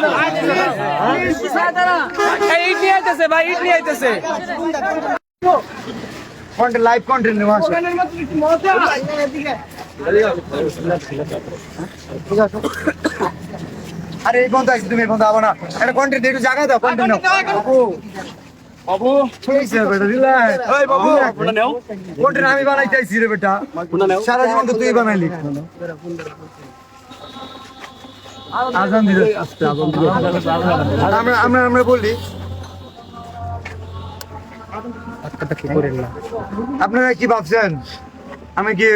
আরে এই বন্ধু তুমি এই বন্ধু আবার না একটা একটু জায়গায় দাও কন্টেন্ট নাও আমি আমি বানাইতেছি রে বেটা সারা জীবন তো তুই বানাইলি আজান দিলে আমরা আমরা আমরা বলি আপনারা কি ভাবছেন আমি কি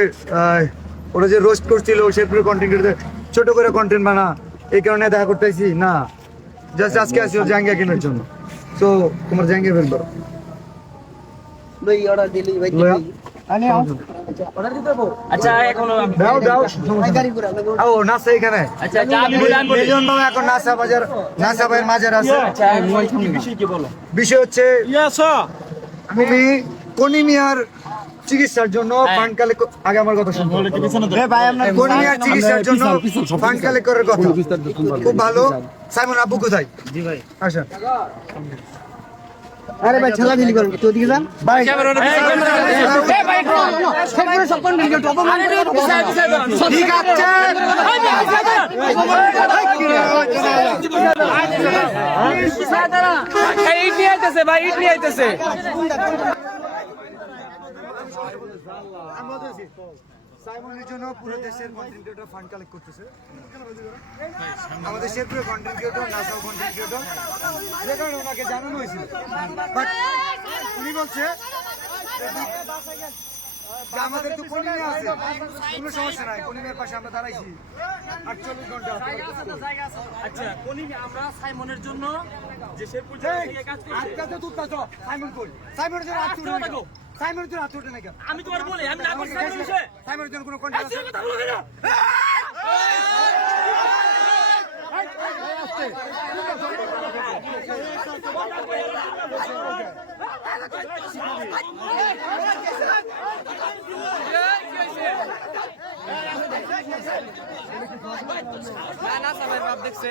ওরা যে রোস্ট করছিল সে পুরো কন্টেন্ট ছোট করে কন্টেন্ট বানা এই কারণে দেখা করতেছি না জাস্ট আজকে আসি ওর জাঙ্গা কেনার জন্য তো তোমার জাঙ্গা বের করো ও আচ্ছা, আচ্ছা, আচ্ছা, এখন নাসা বাজার নাসা বিষয় হচ্ছে চিকিৎসার জন্য হ্যাঁ। আগে আমার কথা শুনবো চিকিৎসার জন্য ফান্ড করার কথা খুব ভালো সাইমন আপু কোথায় আসেন আরে ভাই ছেলা ঝিলি করেন তুই ওদিকে যান ভাই ঠিক আছে ইট নিয়ে আইতেছে ভাই ইট নিয়ে আইতেছে সাইমনের জন্য পুরো দেশের কন্টেন্ট ক্রিয়েটর ফান্ড কালেক্ট করতেছে আমাদের শেরপুরের কন্টেন্ট ক্রিয়েটর নাসাও কন্টেন্ট ক্রিয়েটর যে কারণে ওনাকে জানানো হয়েছিল উনি বলছে আমাদের তো কোনিং আছে কোনো সমস্যা নাই কোনিং এর পাশে আমরা দাঁড়াইছি আটচল্লিশ ঘন্টা আচ্ছা কোনিং আমরা সাইমনের জন্য যে শেরপুর আটকাতে তুলতেছ সাইমন কই সাইমনের জন্য আটচল্লিশ সাইমনের জন্য হাত না কেন আমি তোমার বলি আমি না করছি সাইমনের বিষয়ে সাইমনের জন্য কোনো কন্ট্রাক্ট আছে কথা বলো না দেখছে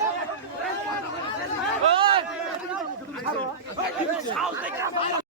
Al tekrar sağlam.